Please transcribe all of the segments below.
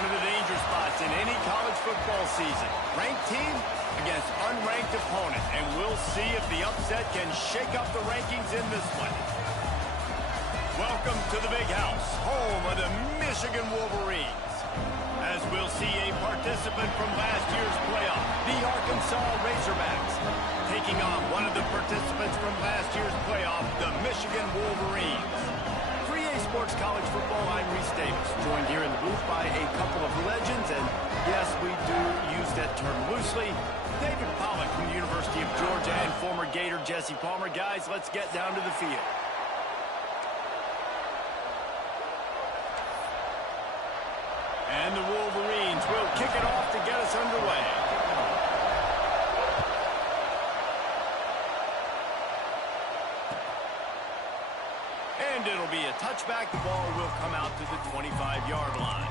One of the danger spots in any college football season. Ranked team against unranked opponent. And we'll see if the upset can shake up the rankings in this one. Welcome to the Big House, home of the Michigan Wolverines. As we'll see a participant from last year's playoff, the Arkansas Razorbacks, taking on one of the participants from last year's playoff, the Michigan Wolverines. For EA Sports College Football, I'm Reese Davis, joined here in the booth by a couple of legends, and yes, we do use that term loosely. David Pollack from the University of Georgia and former Gator Jesse Palmer. Guys, let's get down to the field. And the Wolverines will kick it off to get us underway. And it'll be a touchback. The ball will come out to the 25-yard line.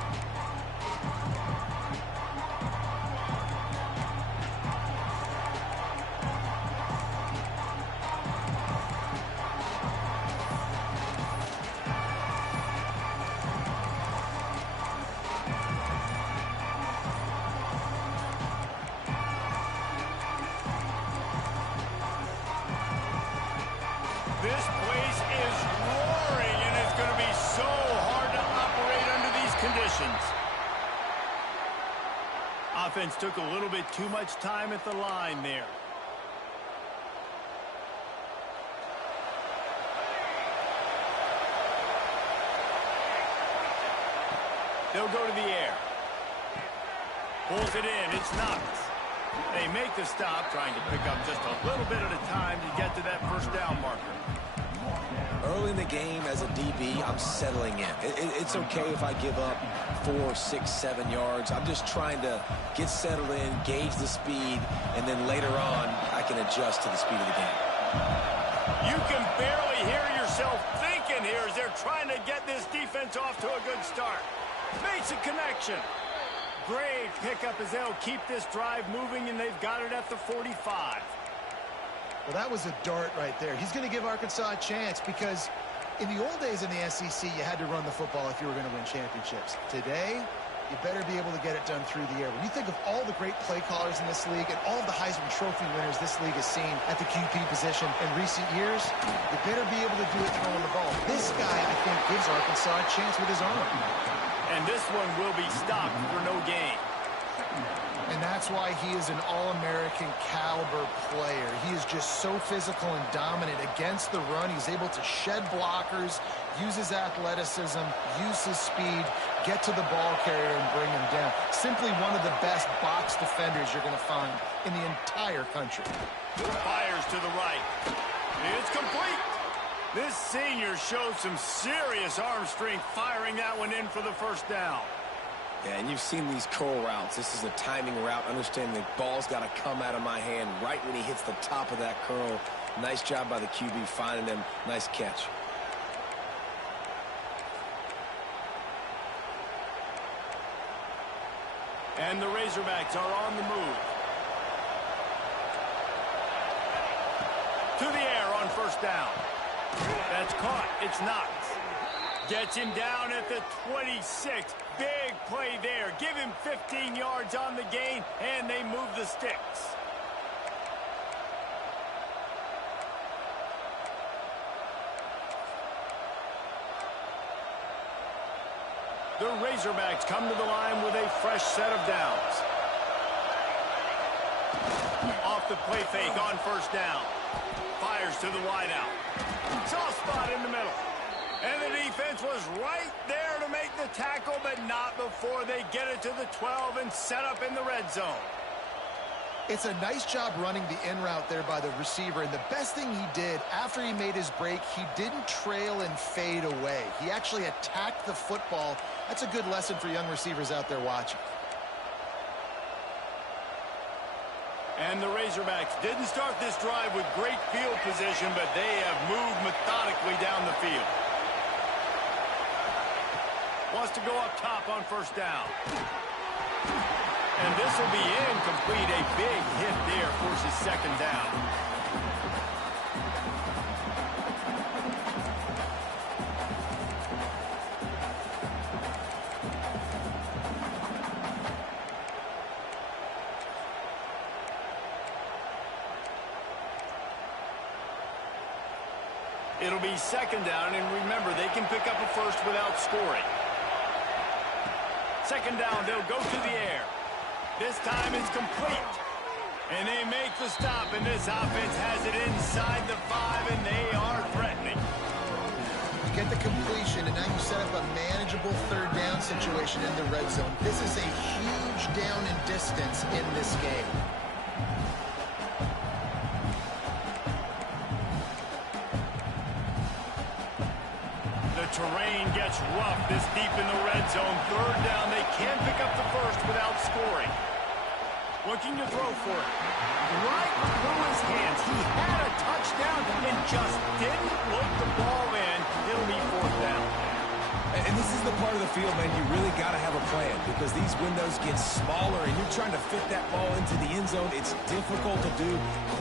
This place is roaring, and it's going to be so hard to operate under these conditions. Offense took a little bit too much time at the line there. They'll go to the air. Pulls it in. It's Knox. They make the stop, trying to pick up just a little bit at a time to get to that first down marker. Early in the game, as a DB, I'm settling in. It's okay if I give up 4, 6, 7 yards. I'm just trying to get settled in, gauge the speed, and then later on, I can adjust to the speed of the game. You can barely hear yourself thinking here as they're trying to get this defense off to a good start. Makes a connection. Great pickup as they'll keep this drive moving, and they've got it at the 45. Well, that was a dart right there. He's going to give Arkansas a chance because in the old days in the SEC, you had to run the football if you were going to win championships. Today, you better be able to get it done through the air. When you think of all the great play callers in this league and all of the Heisman Trophy winners this league has seen at the QB position in recent years, you better be able to do it throwing the ball. This guy, I think, gives Arkansas a chance with his arm. And this one will be stopped for no gain. And that's why he is an All-American caliber player. He is just so physical and dominant against the run. He's able to shed blockers, use his athleticism, use his speed, get to the ball carrier and bring him down. Simply one of the best box defenders you're going to find in the entire country. Fires to the right. It's complete. This senior shows some serious arm strength firing that one in for the first down. Yeah, and you've seen these curl routes. This is a timing route. Understanding the ball's got to come out of my hand right when he hits the top of that curl. Nice job by the QB finding him. Nice catch. And the Razorbacks are on the move. To the air on first down. That's caught. It's Knox. Gets him down at the 26. Big play there. Give him 15 yards on the gain, and they move the sticks. The Razorbacks come to the line with a fresh set of downs. Off the play fake on first down. Fires to the wideout. Soft spot in the middle. And the defense was right there to make the tackle, but not before they get it to the 12 and set up in the red zone. It's a nice job running the in route there by the receiver, and the best thing he did after he made his break, he didn't trail and fade away. He actually attacked the football. That's a good lesson for young receivers out there watching. And the Razorbacks didn't start this drive with great field position, but they have moved methodically down the field. Wants to go up top on first down. And this will be incomplete. A big hit there, forces second down. It'll be second down, and remember, they can pick up a first without scoring. Second down, they'll go to the air. This time it's complete. And they make the stop, and this offense has it inside the 5, and they are threatening. You get the completion, and now you set up a manageable third down situation in the red zone. This is a huge down in distance in this game. The terrain gets rough this deep in the red zone. Third down, they can pick up the first without scoring. Looking to throw for it. Right through his hands. He had a touchdown and just didn't look the ball in. It'll be fourth down. And this is the part of the field, man, you really got to have a plan because these windows get smaller and you're trying to fit that ball into the end zone. It's difficult to do.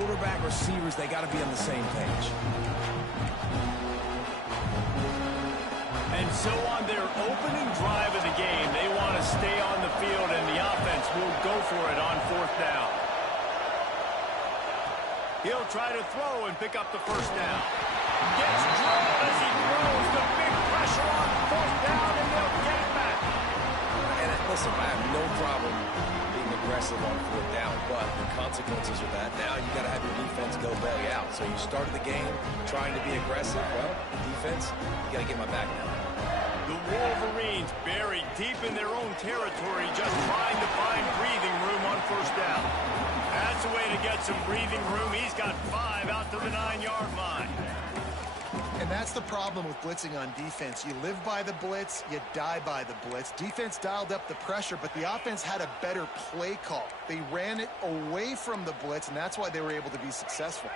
Quarterback, receivers, they got to be on the same page. And so on their opening drive of the game, they want to stay on the field, and the offense will go for it on fourth down. He'll try to throw and pick up the first down. Gets drilled as he throws. The big pressure on fourth down, and they'll get it back. And listen, I have no problem being aggressive on fourth down, but the consequences of that, now you got to have your defense go bail you out. So you started the game trying to be aggressive. Well, defense, you got to get my back now. The Wolverines buried deep in their own territory, just trying to find breathing room on first down. That's a way to get some breathing room. He's got 5 out to the 9-yard line. And that's the problem with blitzing on defense. You live by the blitz, you die by the blitz. Defense dialed up the pressure, but the offense had a better play call. They ran it away from the blitz, and that's why they were able to be successful.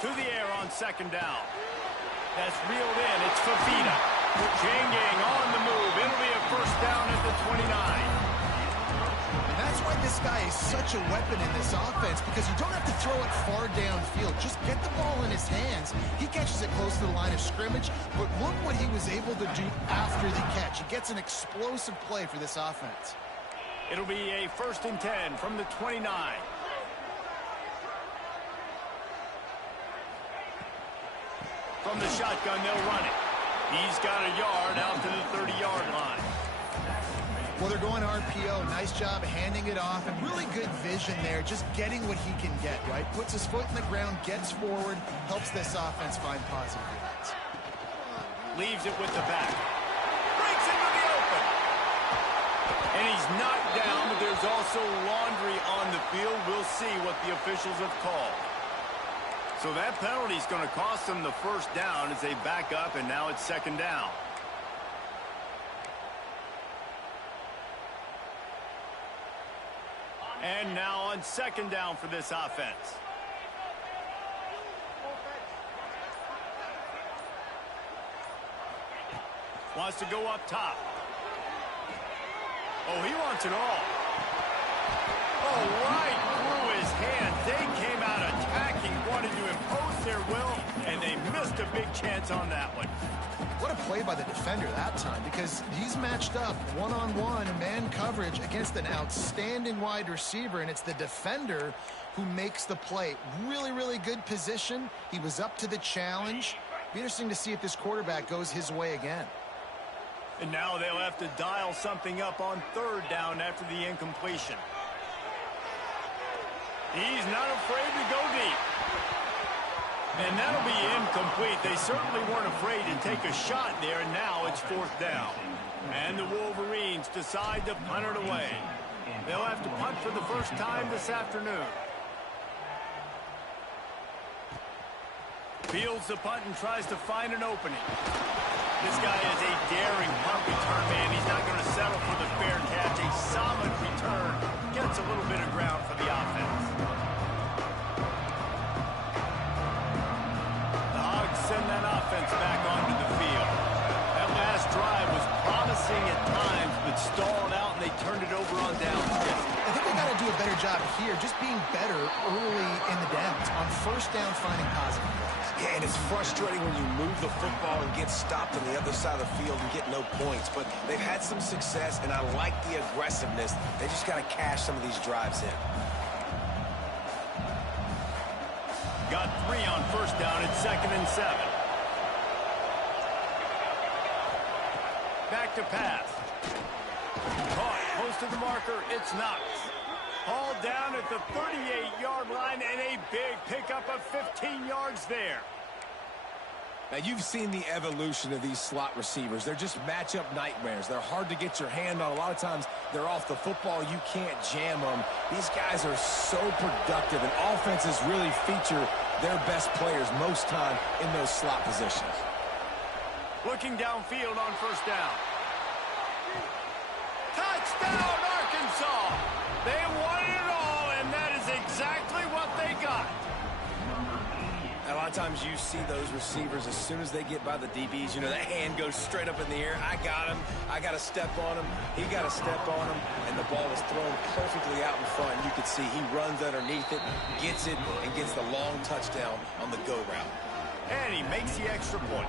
To the air on second down. That's reeled in. It's Fafita. Changing on the move. It'll be a first down at the 29. And that's why this guy is such a weapon in this offense, because you don't have to throw it far downfield. Just get the ball in his hands. He catches it close to the line of scrimmage, but look what he was able to do after the catch. He gets an explosive play for this offense. It'll be a first and 10 from the 29. From the shotgun, they'll run it. He's got a yard out to the 30-yard line. Well, they're going RPO. Nice job handing it off, and really good vision there, just getting what he can get, right? Puts his foot in the ground, gets forward, helps this offense find positive yards. Leaves it with the back. Breaks into the open. And he's knocked down, but there's also laundry on the field. We'll see what the officials have called. So that penalty is going to cost them the first down as they back up, and now it's second down. And now on second down for this offense. Wants to go up top. Oh, he wants it all. Oh, right through his hands. They came out attacking, wanted to impose their will, and they missed a big chance on that one. What a play by the defender that time, because he's matched up one-on-one man coverage against an outstanding wide receiver, and it's the defender who makes the play. Really, really good position. He was up to the challenge. Be interesting to see if this quarterback goes his way again. And now they'll have to dial something up on third down after the incompletion. He's not afraid to go deep. And that'll be incomplete. They certainly weren't afraid to take a shot there, and now it's fourth down. And the Wolverines decide to punt it away. They'll have to punt for the first time this afternoon. Fields the punt and tries to find an opening. This guy is a daring punt return man. He's not going to settle for the fair catch. A solid return. Gets a little bit of ground for the offense. The Hogs send that offense back onto the field. That last drive was promising at times, but stalled out, and they turned it over on downs. I think they got to do a better job here, just being better early in the downs. On first down, finding positive plays. Yeah, and it's frustrating when you move the football and get stopped on the other side of the field and get no points. But they've had some success, and I like the aggressiveness. They just got to cash some of these drives in. 3 on first down at 2nd and 7. Back to pass. Caught, close to the marker, it's Knox. Hauled down at the 38-yard line, and a big pickup of 15 yards there. Now, you've seen the evolution of these slot receivers. They're just matchup nightmares. They're hard to get your hand on. A lot of times, they're off the football. You can't jam them. These guys are so productive, and offenses really feature their best players most time in those slot positions. Looking downfield on first down. Touchdown, Arkansas! They won it all, and that is exactly what they got. A lot of times you see those receivers, as soon as they get by the DBs, you know, that hand goes straight up in the air. I got him. I got to step on him. He got to step on him. And the ball was thrown perfectly out in front. You could see he runs underneath it, gets it, and gets the long touchdown on the go route. And he makes the extra point.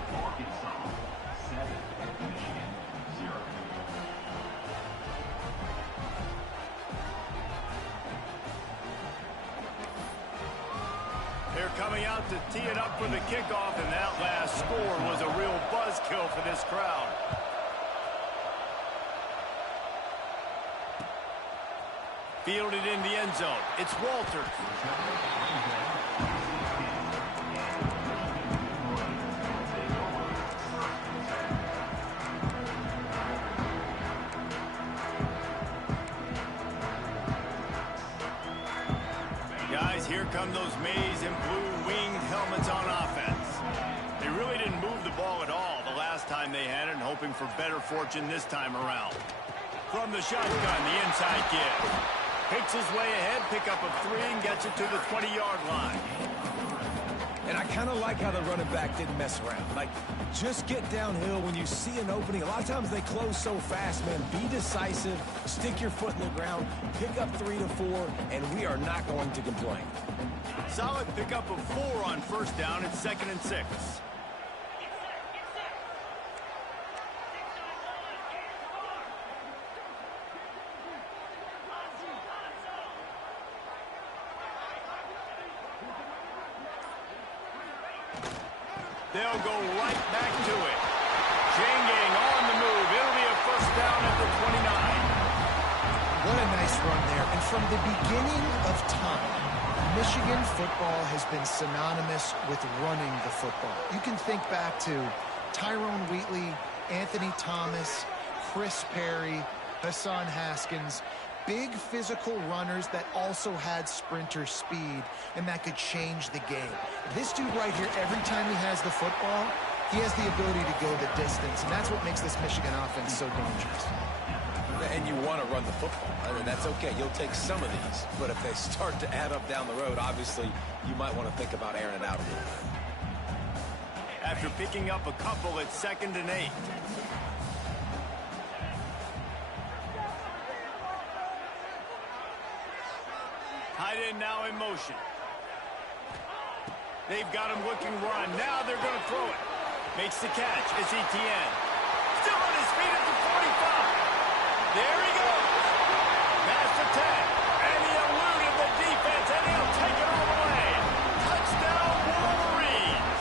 They're coming out to tee it up for the kickoff, and that last score was a real buzzkill for this crowd. Fielded in the end zone. It's Walters. Guys, here come those maize and blue winged helmets on offense. They really didn't move the ball at all the last time they had it, and hoping for better fortune this time around. From the shotgun, the inside give. Picks his way ahead, pickup of 3, and gets it to the 20-yard line. And I kind of like how the running back didn't mess around. Like, just get downhill when you see an opening. A lot of times they close so fast, man. Be decisive, stick your foot in the ground, pick up 3 to 4, and we are not going to complain. Solid pickup of 4 on first down at 2nd and 6. They'll go right back to it. Changing on the move. It'll be a first down at the 29. What a nice run there. And from the beginning of time, Michigan football has been synonymous with running the football. You can think back to Tyrone Wheatley, Anthony Thomas, Chris Perry, Hassan Haskins. Big physical runners that also had sprinter speed and that could change the game. This dude right here, every time he has the football, he has the ability to go the distance, and that's what makes this Michigan offense so dangerous. And you want to run the football. I mean, that's okay. You'll take some of these. But if they start to add up down the road, obviously, you might want to think about airing it out a little bit. After picking up a couple at 2nd and 8. Tight end now in motion. They've got him looking run. Now they're going to throw it. Makes the catch. It's Etienne. Still on his feet at the 45. There he goes. Pass to 10. And he eluded the defense, and he'll take it all the way. Touchdown, Wolverines.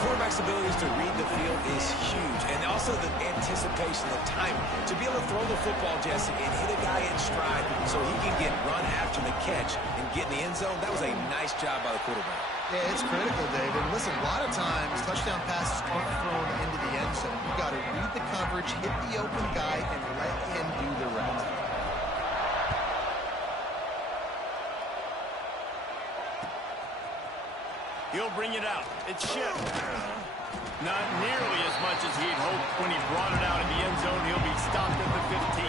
Quarterback's abilities to read the field is huge. And also the anticipation, the timing. To be able to throw the football, Jesse, and hit a guy in stride so he can get run after the catch and get in the end zone, that was a nice job by the quarterback. Yeah, it's critical, David. Listen, a lot of times touchdown passes aren't thrown into the end zone. You've got to read the coverage, hit the open guy, and let him do the rest. He'll bring it out. It's shipped. Not nearly as much as he'd hoped when he brought it out of the end zone. He'll be stopped at the 15.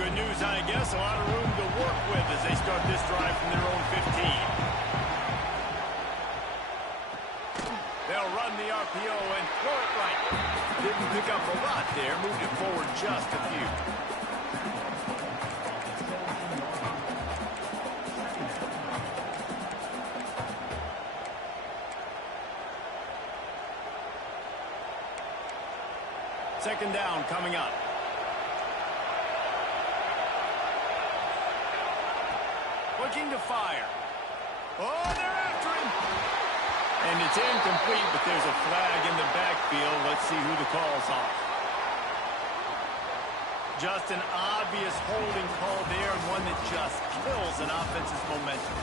Good news, I guess. A lot of room to work with as they start this drive from their own 15. They'll run the RPO and throw it right. Didn't pick up a lot there. Moved it forward just a few. Second down coming up. Looking to fire. Oh, they're after him. And it's incomplete, but there's a flag in the backfield. Let's see who the call's on. Just an obvious holding call there, and one that just kills an offense's momentum.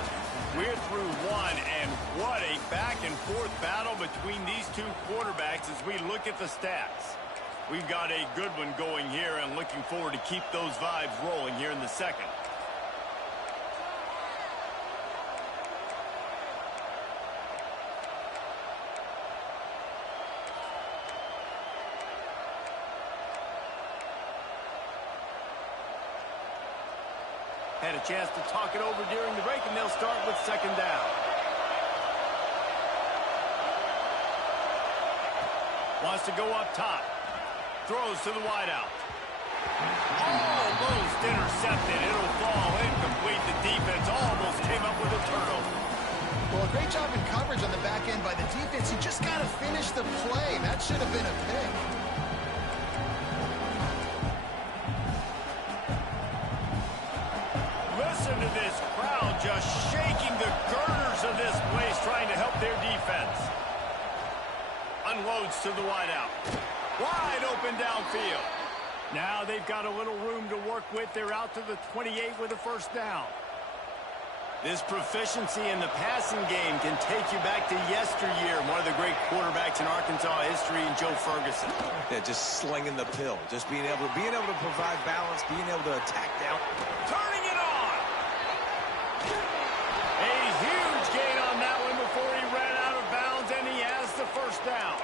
We're through one, and what a back-and-forth battle between these two quarterbacks as we look at the stats. We've got a good one going here, and looking forward to keep those vibes rolling here in the second. Had a chance to talk it over during the break, and they'll start with second down. Wants to go up top. Throws to the wideout. Almost intercepted. It'll fall incomplete. The defense almost came up with a turnover. Well, a great job in coverage on the back end by the defense. He just kind of finished the play. That should have been a pick. Listen to this crowd just shaking the girders of this place, trying to help their defense. Unloads to the wideout. Wide open downfield. Now they've got a little room to work with. They're out to the 28 with a first down. This proficiency in the passing game can take you back to yesteryear. One of the great quarterbacks in Arkansas history, and Joe Ferguson. Yeah, just slinging the pill. Just being able to provide balance, being able to attack down. Turning it on. A huge gain on that one before he ran out of bounds, and he has the first down.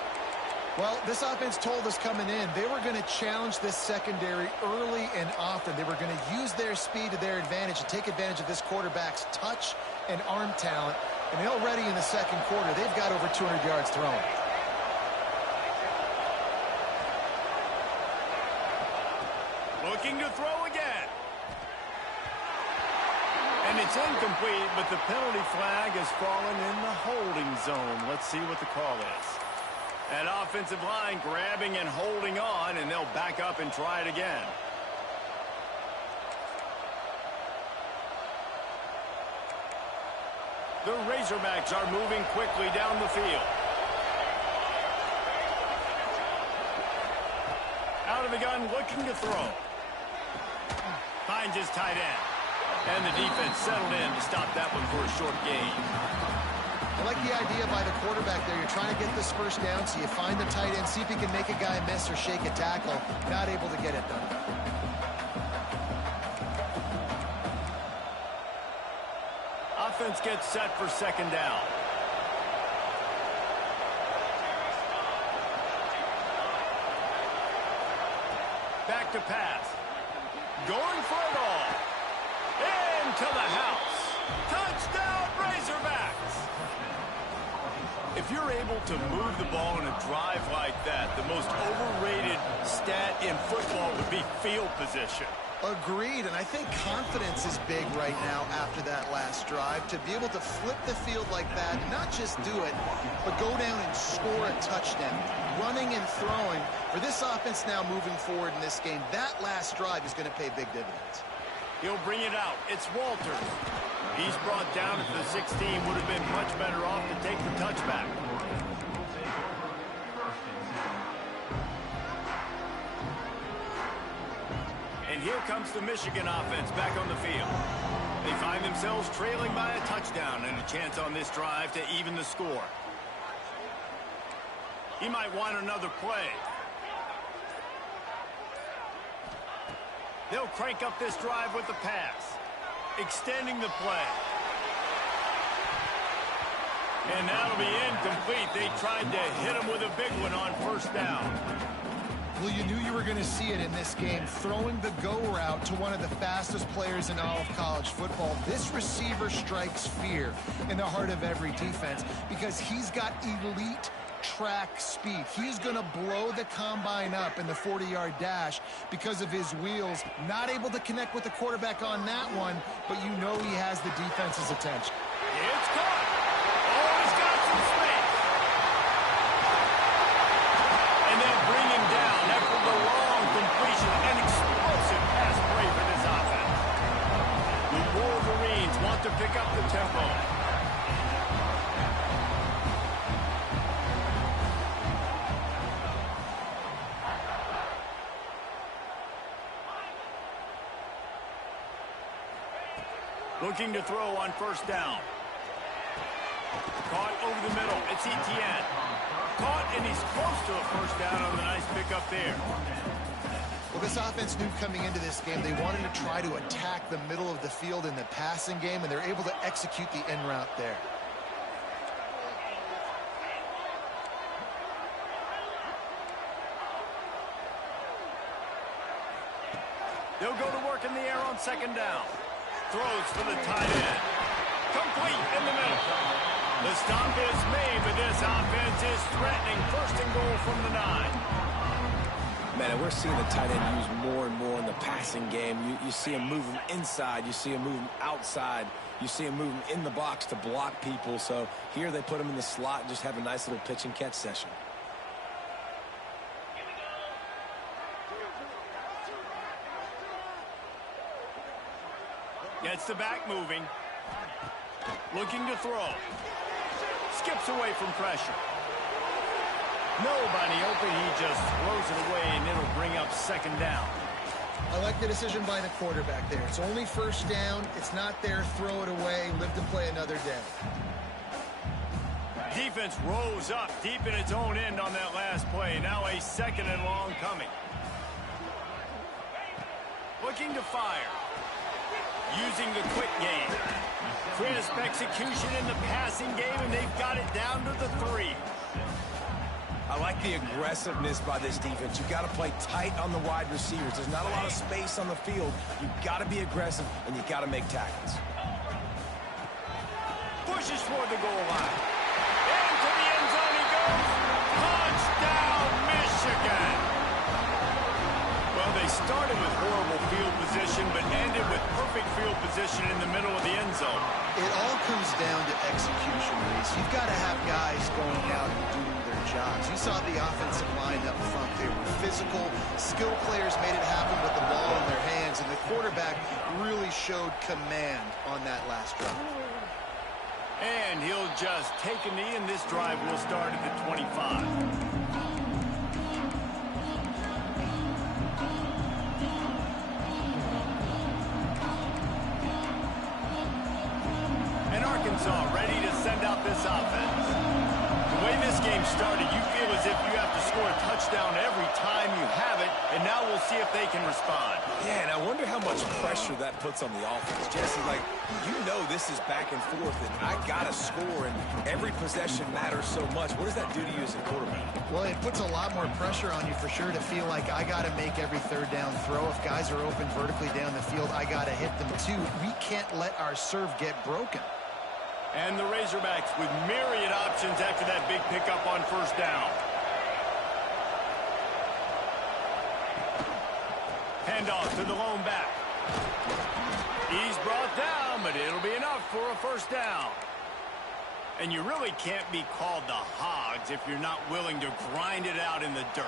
Well, this offense told us coming in they were going to challenge this secondary early and often. They were going to use their speed to their advantage and take advantage of this quarterback's touch and arm talent. And already in the second quarter, they've got over 200 yards thrown. Looking to throw again. And it's incomplete, but the penalty flag has fallen in the holding zone. Let's see what the call is. That offensive line grabbing and holding on, and they'll back up and try it again. The Razorbacks are moving quickly down the field. Out of the gun, looking to throw. Finds his tight end. And the defense settled in to stop that one for a short gain. I like the idea by the quarterback there. You're trying to get this first down, so you find the tight end, see if he can make a guy miss or shake a tackle. Not able to get it done. Offense gets set for second down. Back to pass. Going for it all. Into the house. Touchdown, Razorbacks! If you're able to move the ball in a drive like that, the most overrated stat in football would be field position. Agreed, and I think confidence is big right now after that last drive. To be able to flip the field like that, not just do it, but go down and score a touchdown. Running and throwing. For this offense now moving forward in this game, that last drive is going to pay big dividends. He'll bring it out. It's Walters. He's brought down at the 16. Would have been much better off to take the touchback. And here comes the Michigan offense back on the field. They find themselves trailing by a touchdown and a chance on this drive to even the score. He might want another play. They'll crank up this drive with the pass. Extending the play. And that'll be incomplete. They tried to hit him with a big one on first down. Well, you knew you were going to see it in this game. Throwing the go route to one of the fastest players in all of college football. This receiver strikes fear in the heart of every defense because he's got elite track speed. He's going to blow the combine up in the 40-yard dash because of his wheels. Not able to connect with the quarterback on that one, but you know he has the defense's attention. It's caught. Oh, he's got some space. And they'll bring him down. That could Looking to throw on first down. Caught over the middle. It's Etienne. Caught, and he's close to a first down on the nice pickup there. Well, this offense knew coming into this game they wanted to try to attack the middle of the field in the passing game, and they're able to execute the end route there. They'll go to work in the air on second down. Throws for the tight end. Complete in the middle. The stop is made, but this offense is threatening. First and goal from the 9. Man, and we're seeing the tight end used more and more in the passing game. You see him moving inside. You see him moving outside. You see him moving in the box to block people. So here they put him in the slot and just have a nice little pitch and catch session. Gets the back moving. Looking to throw. Skips away from pressure. Nobody open. He just throws it away, and it'll bring up second down. I like the decision by the quarterback there. It's only first down. It's not there. Throw it away. Live to play another day. Defense rose up deep in its own end on that last play. Now a second and long coming. Looking to fire. Using the quick game. Crisp execution in the passing game, and they've got it down to the 3. I like the aggressiveness by this defense. You've got to play tight on the wide receivers. There's not a lot of space on the field. You've got to be aggressive, and you've got to make tackles. Pushes for the goal line. Into the end zone he goes. Touchdown, Michigan. Well, they started with horrible field position, but ended with perfect field position in the middle of the end zone. It all comes down to execution, Reese. You've got to have guys going out and doing their jobs. You saw the offensive line up front. They were physical. Skill players made it happen with the ball in their hands, and the quarterback really showed command on that last drive. And he'll just take a knee, and this drive will start at the 25. Arkansas ready to send out this offense. The way this game started, you feel as if you have to score a touchdown every time you have it, and now we'll see if they can respond. Yeah, and I wonder how much pressure that puts on the offense. Jesse, like, you know this is back and forth, and I got to score, and every possession matters so much. What does that do to you as a quarterback? Well, it puts a lot more pressure on you for sure to feel like I got to make every third down throw. If guys are open vertically down the field, I got to hit them too. We can't let our serve get broken. And the Razorbacks with myriad options after that big pickup on first down. Handoff to the lone back. He's brought down, but it'll be enough for a first down. And you really can't be called the Hogs if you're not willing to grind it out in the dirt.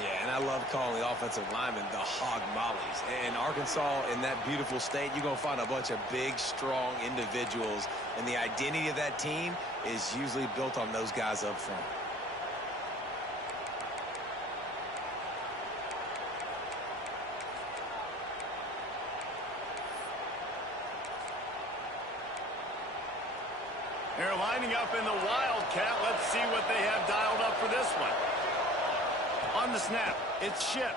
Yeah, and I love calling the offensive linemen the hog mollies. In Arkansas, in that beautiful state, you're going to find a bunch of big, strong individuals. And the identity of that team is usually built on those guys up front. They're lining up in the Wildcat. Let's see what they have dialed up for this one. On the snap, it's Ship.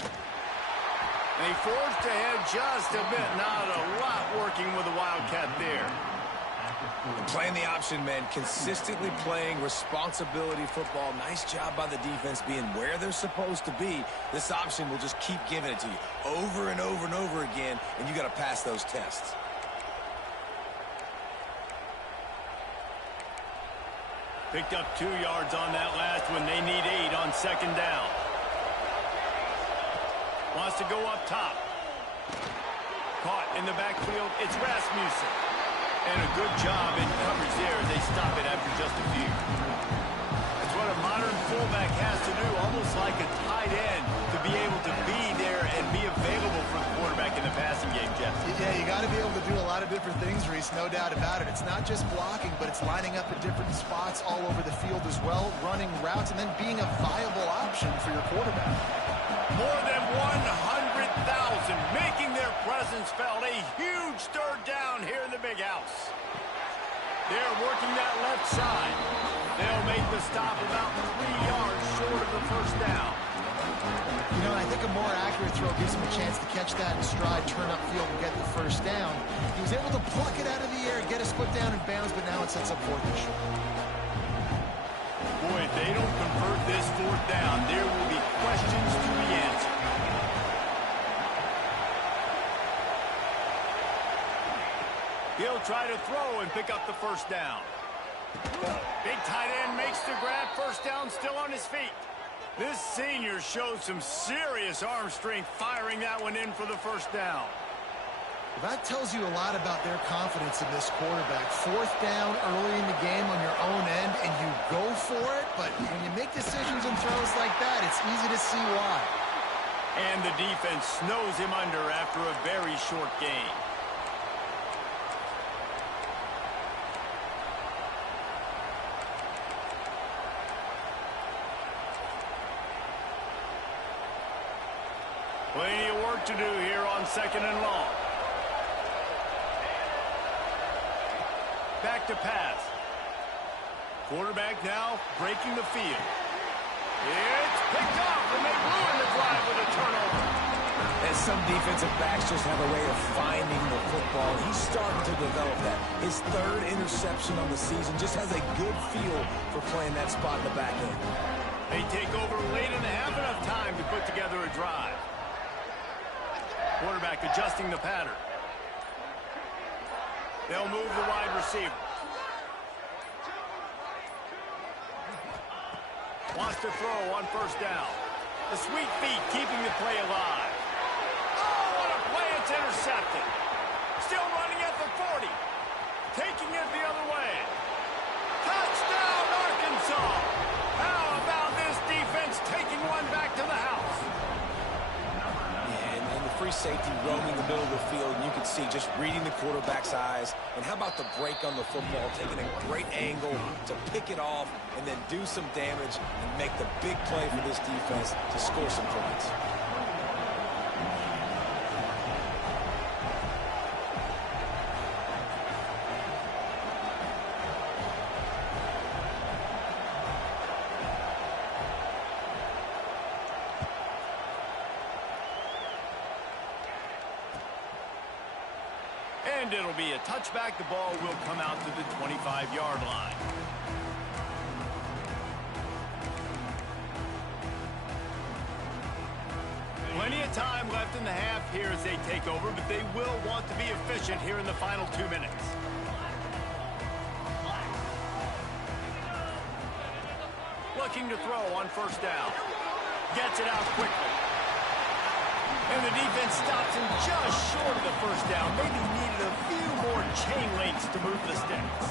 They forced ahead just a bit. Not a lot working with the Wildcat there. Playing the option, man. Consistently playing responsibility football. Nice job by the defense being where they're supposed to be. This option will just keep giving it to you over and over and over again, and you got to pass those tests. Picked up 2 yards on that last one. They need 8 on second down. Wants to go up top. Caught in the backfield. It's Rasmussen. And a good job in coverage there. They stop it after just a few. That's what a modern fullback has to do, almost like a tight end, to be able to be there and be available for the quarterback in the passing game, Jeff. Yeah, you got to be able to do a lot of different things, Reese, no doubt about it. It's not just blocking, but it's lining up at different spots all over the field as well, running routes, and then being a viable option for your quarterback. More than 100 making their presence felt. A huge third down here in the big house. They're working that left side. They'll make the stop about 3 yards short of the first down. You know, I think a more accurate throw gives him a chance to catch that in stride, turn upfield, and get the first down. He was able to pluck it out of the air, get his foot down in bounds, but now it sets up fourth and short. Boy, if they don't convert this fourth down, there will be questions to be answered. He'll try to throw and pick up the first down. Big tight end makes the grab. First down, still on his feet. This senior shows some serious arm strength firing that one in for the first down. Well, that tells you a lot about their confidence in this quarterback. Fourth down early in the game on your own end, and you go for it, but when you make decisions and throws like that, it's easy to see why. And the defense snows him under after a very short gain. Plenty of work to do here on second and long. Back to pass. Quarterback now breaking the field. It's picked off, and they ruin the drive with a turnover. And some defensive backs just have a way of finding the football. He's starting to develop that. His third interception on the season, just has a good feel for playing that spot in the back end. They take over late and have enough time to put together a drive. Quarterback adjusting the pattern. They'll move the wide receiver. Wants to throw on first down. The sweet feet keeping the play alive. Oh, what a play. It's intercepted. Still running at the 40. Taking it the other way. Touchdown, Arkansas. How about this defense taking one back to the house? Free safety roaming the middle of the field, and you can see just reading the quarterback's eyes. And how about the break on the football, taking a great angle to pick it off and then do some damage and make the big play for this defense to score some points. And it'll be a touchback. The ball will come out to the 25-yard line. Plenty of time left in the half here as they take over, but they will want to be efficient here in the final 2 minutes. Looking to throw on first down. Gets it out quickly. And the defense stops him just short of the first down. Maybe needed a few more chain links to move the sticks.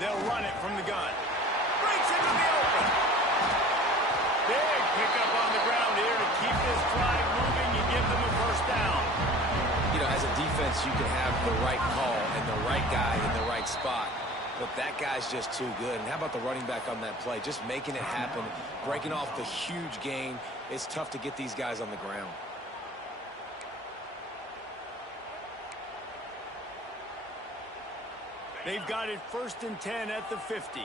They'll run it from the gun. Breaks into the open. Big pickup on the ground here to keep this drive moving and give them a first down. You know, as a defense, you can have the right call and the right guy in the right spot. But that guy's just too good. And how about the running back on that play? Just making it happen, breaking off the huge gain. It's tough to get these guys on the ground. They've got it 1st and 10 at the 50.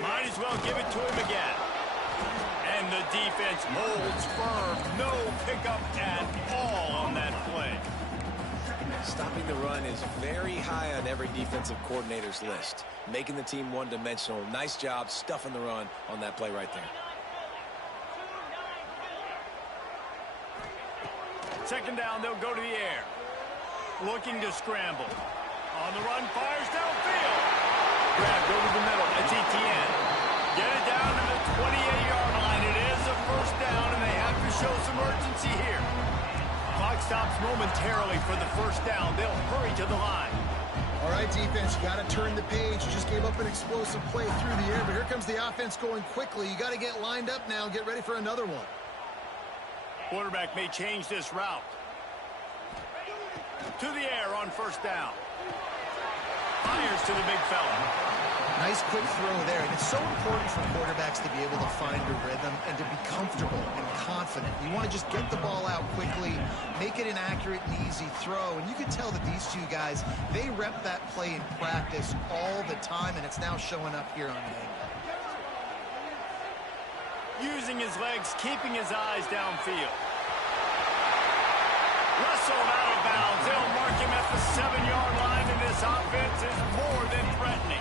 Might as well give it to him again. And the defense holds firm. No pickup at all on that play. Stopping the run is very high on every defensive coordinator's list. Making the team one-dimensional. Nice job stuffing the run on that play right there. Second down, they'll go to the air. Looking to scramble. On the run, fires downfield. Grabbed over the middle. That's Etienne. Get it down to the 28-yard line. It is a first down, and they have to show some urgency here. Clock stops momentarily for the first down. They'll hurry to the line. All right, defense, you got to turn the page. You just gave up an explosive play through the air, but here comes the offense going quickly. You got to get lined up now and get ready for another one. Quarterback may change this route. To the air on first down. Fires to the big fella. Nice quick throw there. And it's so important for quarterbacks to be able to find a rhythm and to be comfortable and confident. You want to just get the ball out quickly, make it an accurate and easy throw. And you can tell that these two guys, they rep that play in practice all the time, and it's now showing up here on the angle. Using his legs, keeping his eyes downfield. Wrestled out of bounds. They'll mark him at the 7-yard line, and this offense is more than threatening.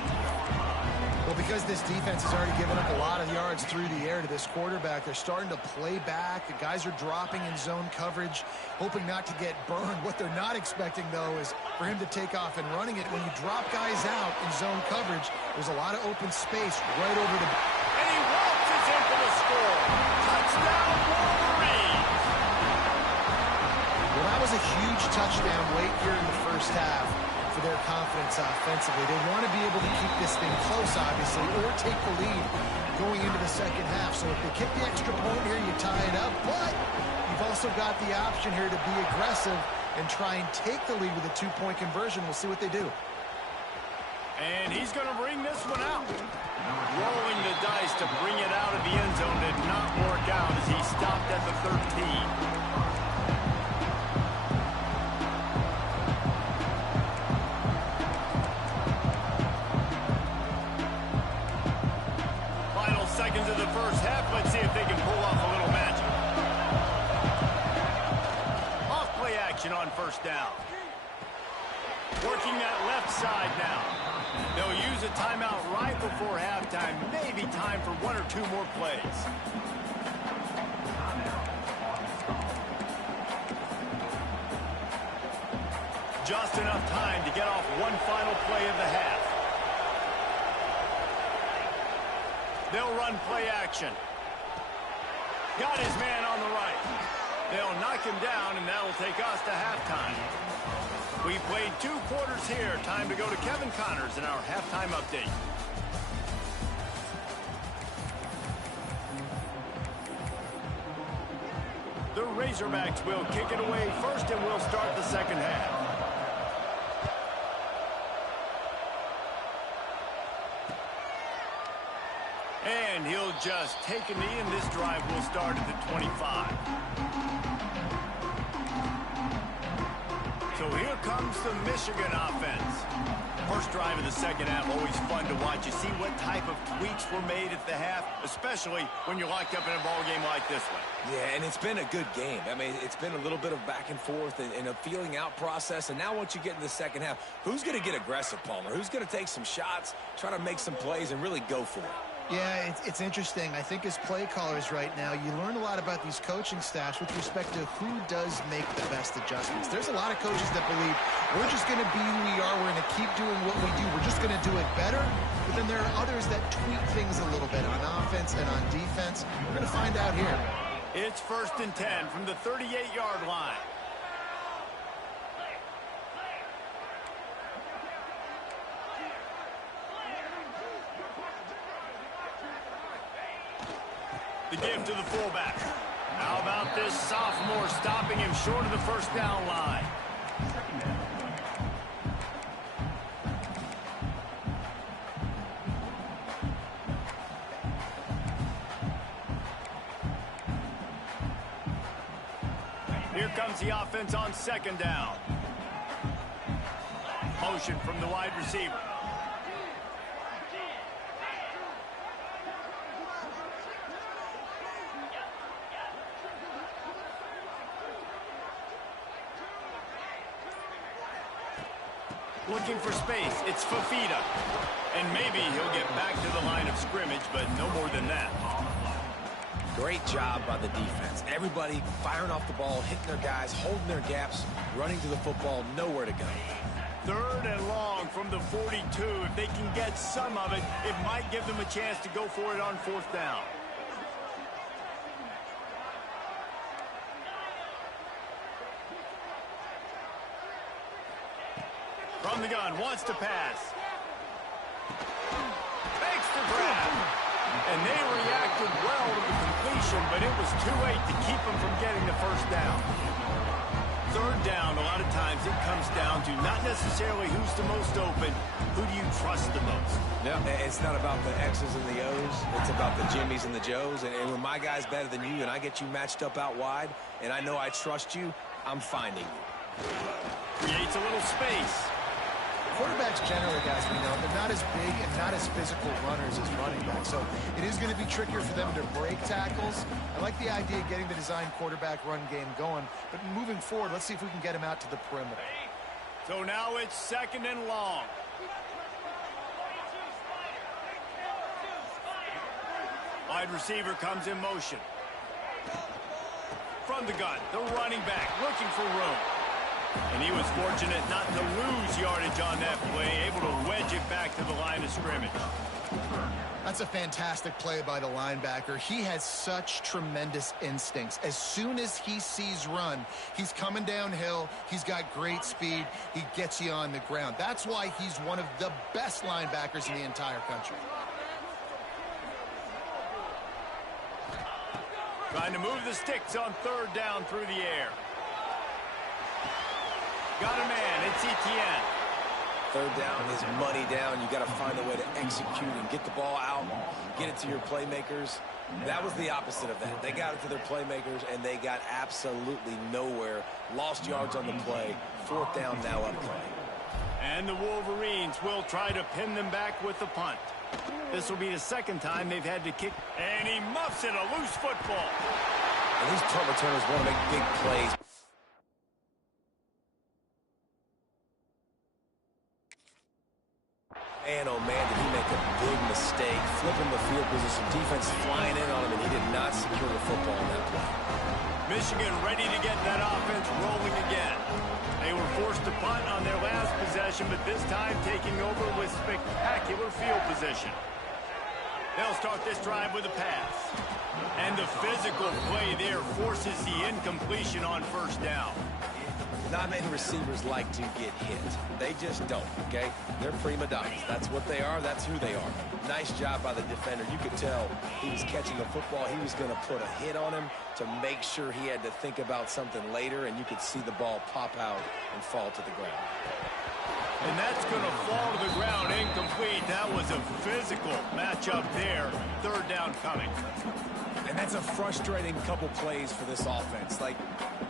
Well, because this defense has already given up a lot of yards through the air to this quarterback, they're starting to play back. The guys are dropping in zone coverage, hoping not to get burned. What they're not expecting, though, is for him to take off and running it. When you drop guys out in zone coverage, there's a lot of open space right over the... And he waltzes in for the score. Touchdown, Wolverine! Well, that was a huge touchdown late here in the first half for their confidence offensively. They want to be able to keep this thing close, obviously, or take the lead going into the second half. So if they kick the extra point here, you tie it up. But you've also got the option here to be aggressive and try and take the lead with a 2-point conversion. We'll see what they do. And he's going to bring this one out. Rolling the dice to bring it out of the end zone did not work out as he stopped at the 13. Seconds of the first half. Let's see if they can pull off a little magic. Off play action on first down. Working that left side now. They'll use a timeout right before halftime. Maybe time for 1 or 2 more plays. Just enough time to get off one final play of the half. They'll run play action. Got his man on the right. They'll knock him down, and that'll take us to halftime. We played 2 quarters here. Time to go to Kevin Connors in our halftime update. The Razorbacks will kick it away first, and we'll start the second half. And he'll just take a knee, and this drive will start at the 25. So here comes the Michigan offense. First drive of the second half, always fun to watch. You see what type of tweaks were made at the half, especially when you're locked up in a ball game like this one. Yeah, and it's been a good game. I mean, it's been a little bit of back and forth and a feeling out process. And now once you get in the second half, who's going to get aggressive, Palmer? Who's going to take some shots, try to make some plays, and really go for it? Yeah, it's interesting. I think as play callers right now, you learn a lot about these coaching staffs with respect to who does make the best adjustments. There's a lot of coaches that believe we're just going to be who we are. We're going to keep doing what we do. We're just going to do it better. But then there are others that tweak things a little bit on offense and on defense. We're going to find out here. It's 1st and 10 from the 38-yard line. The give to the fullback. How about this sophomore stopping him short of the first down line? Here comes the offense on 2nd down. Motion from the wide receiver. Looking for space. It's Fafita. And maybe he'll get back to the line of scrimmage, but no more than that. Great job by the defense. Everybody firing off the ball, hitting their guys, holding their gaps, running to the football, nowhere to go. 3rd and long from the 42. If they can get some of it, it might give them a chance to go for it on 4th down. From the gun, wants to pass. Makes the grab. And they reacted well to the completion, but it was too late to keep them from getting the first down. Third down, a lot of times it comes down to not necessarily who's the most open, who do you trust the most? Yeah, it's not about the X's and the O's. It's about the Jimmys and the Joes. And when my guy's better than you and I get you matched up out wide and I know I trust you, I'm finding you. Creates a little space. Quarterbacks generally, guys, we know, they're not as big and not as physical runners as running backs. So it is going to be trickier for them to break tackles. I like the idea of getting the design quarterback run game going. But moving forward, let's see if we can get him out to the perimeter. So now it's 2nd and long. Wide receiver comes in motion. From the gun, the running back looking for room. And he was fortunate not to lose yardage on that play, able to wedge it back to the line of scrimmage. That's a fantastic play by the linebacker. He has such tremendous instincts. As soon as he sees run, he's coming downhill. He's got great speed. He gets you on the ground. That's why he's one of the best linebackers in the entire country. Trying to move the sticks on 3rd down through the air. Got a man. It's Etienne. 3rd down is money down. You got to find a way to execute and get the ball out, get it to your playmakers. That was the opposite of that. They got it to their playmakers, and they got absolutely nowhere. Lost yards on the play. 4th down now up play. And the Wolverines will try to pin them back with the punt. This will be the 2nd time they've had to kick. And he muffs it, a loose football. And these punt returners want to make big plays. Man, oh man, did he make a big mistake. Flipping the field position. Defense flying in on him, and he did not secure the football on that play. Michigan ready to get that offense rolling again. They were forced to punt on their last possession, but this time taking over with spectacular field position. They'll start this drive with a pass. And the physical play there forces the incompletion on 1st down. Not many receivers like to get hit. They just don't, okay? They're prima donnas. That's what they are. That's who they are. Nice job by the defender. You could tell he was catching the football. He was going to put a hit on him to make sure he had to think about something later, and you could see the ball pop out and fall to the ground. And that's going to fall to the ground incomplete. That was a physical matchup there. 3rd down coming. And that's a frustrating couple plays for this offense. Like,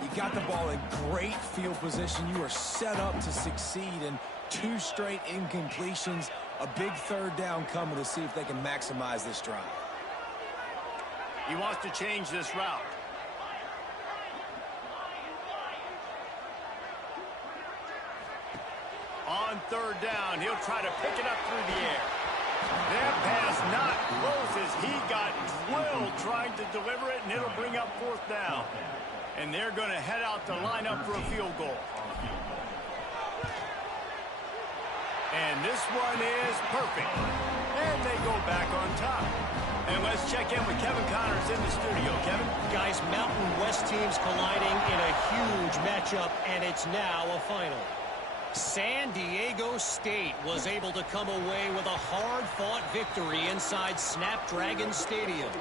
you got the ball in great field position. You are set up to succeed, and 2 straight incompletions. A big 3rd down coming to see if they can maximize this drive. He wants to change this route. On 3rd down, he'll try to pick it up through the air. That pass not close as he got drilled trying to deliver it, and it'll bring up 4th down. And they're going to head out to line up for a field goal. And this one is perfect. And they go back on top. And let's check in with Kevin Connors in the studio. Kevin? Guys, Mountain West teams colliding in a huge matchup, and it's now a final. San Diego State was able to come away with a hard-fought victory inside Snapdragon Stadium.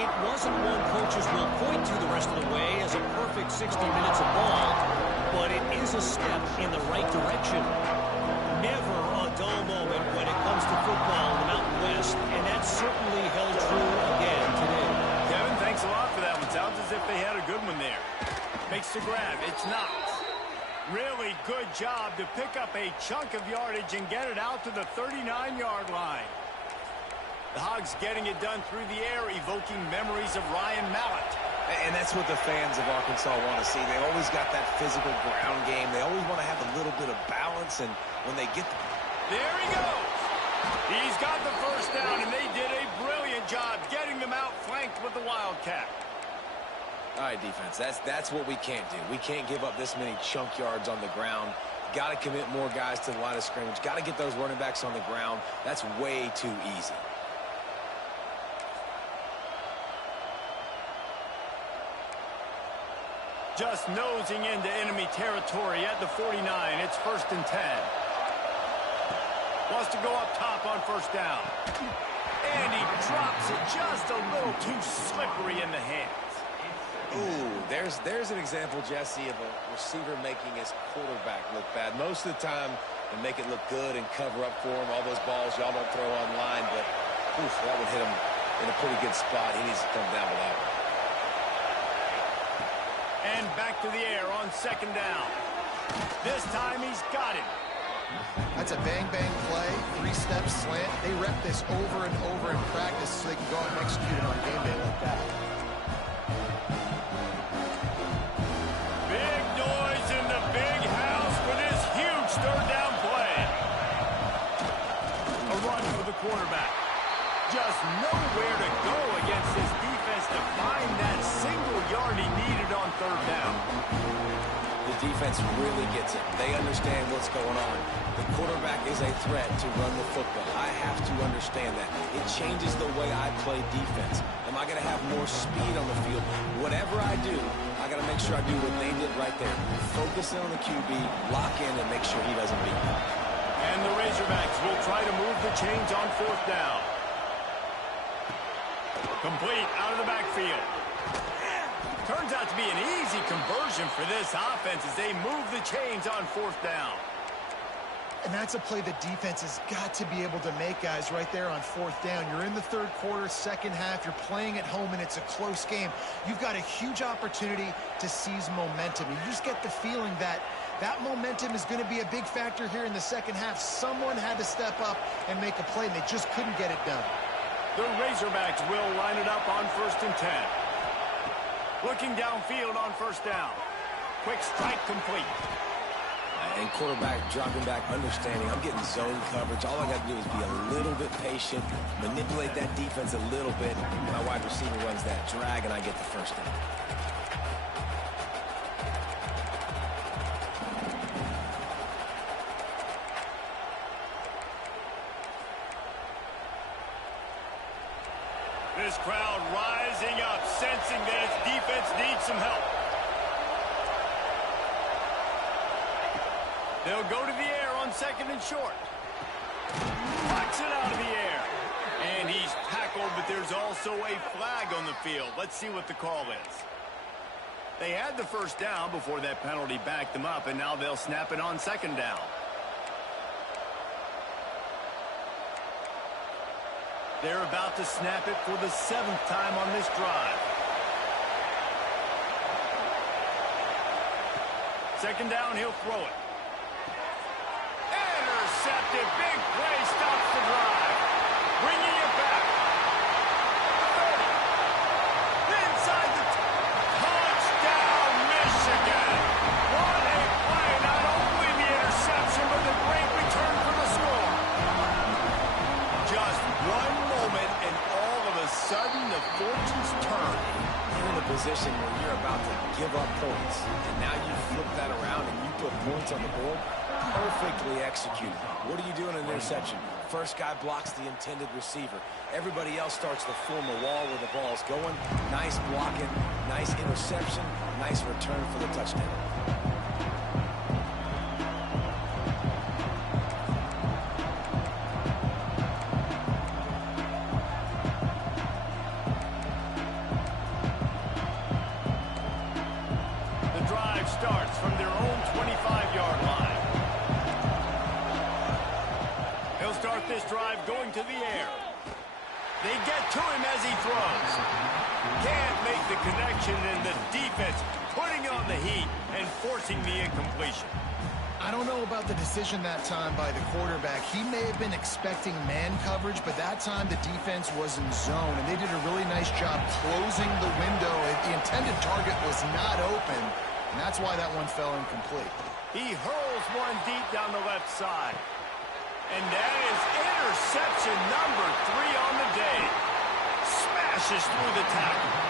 It wasn't one coaches will point to the rest of the way as a perfect 60 minutes of ball, but it is a step in the right direction. Never a dull moment when it comes to football in the Mountain West, and that certainly held true again today. Kevin, thanks a lot for that one. Sounds as if they had a good one there. Makes the grab. It's not. Really good job to pick up a chunk of yardage and get it out to the 39-yard line. The Hogs getting it done through the air, evoking memories of Ryan Mallett. And that's what the fans of Arkansas want to see. They always got that physical ground game. They always want to have a little bit of balance, and when they get There he goes. He's got the 1st down, and they did a brilliant job getting them out flanked with the Wildcat. All right, defense, that's what we can't do. We can't give up this many chunk yards on the ground. Got to commit more guys to the line of scrimmage. Got to get those running backs on the ground. That's way too easy. Just nosing into enemy territory at the 49. It's 1st and 10. Wants to go up top on 1st down. And he drops it just a little too slippery in the hands. Ooh, There's an example, Jesse, of a receiver making his quarterback look bad. Most of the time, they make it look good and cover up for him. All those balls y'all don't throw online, but oof, that would hit him in a pretty good spot. He needs to come down with that one. And back to the air on second down. This time he's got it. That's a bang-bang play, three-step slant. They rep this over and over in practice so they can go out and execute it on game day like that. Big noise in the big house for this huge third down play. A run for the quarterback. Just nowhere to go against this defense to find that single yard he needed on third down. The defense really gets it. They understand what's going on. The quarterback is a threat to run the football. I have to understand that. It changes the way I play defense. Am I going to have more speed on the field? Whatever I do, I got to make sure I do what they did right there. Focus in on the QB, lock in, and make sure he doesn't beat me. And the Razorbacks will try to move the chains on fourth down. Complete out of the backfield. Turns out to be an easy conversion for this offense as they move the chains on fourth down. And that's a play the defense has got to be able to make, guys, right there on fourth down. You're in the third quarter, second half. You're playing at home, and it's a close game. You've got a huge opportunity to seize momentum. You just get the feeling that that momentum is going to be a big factor here in the second half. Someone had to step up and make a play, and they just couldn't get it done. The Razorbacks will line it up on 1st and 10. Looking downfield on first down. Quick strike complete. And quarterback dropping back, understanding I'm getting zone coverage. All I got to do is be a little bit patient, manipulate that defense a little bit. My wide receiver runs that drag, and I get the first down. This crowd rising up, sensing that its defense needs some help. They'll go to the air on second and short. Knocks it out of the air. And he's tackled, but there's also a flag on the field. Let's see what the call is. They had the first down before that penalty backed them up, and now they'll snap it on second down. They're about to snap it for the 7th time on this drive. Second down, he'll throw it. Intercepted. Big play stops the drive. Bringing it back. 30. Inside the touchdown, Michigan. What a play. Not only the interception, but the great return for the score. Just one moment, and all of a sudden, the fortunes turn. You're in a position where you're about to give up points, and now you flip that around and you put points on the board. Perfectly executed. What do you do in an interception? First guy blocks the intended receiver. Everybody else starts to form a wall where the ball's going. Nice blocking, nice interception, nice return for the touchdown. The drive starts from their own 25-yard line. He'll start this drive going to the air. They get to him as he throws. Can't make the connection, and the defense putting on the heat and forcing the incompletion. I don't know about the decision that time by the quarterback. He may have been expecting man coverage, but that time the defense was in zone, and they did a really nice job closing the window. The intended target was not open, and that's why that one fell incomplete. He hurls one deep down the left side. And that is interception number 3 on the day. Smashes through the tackle.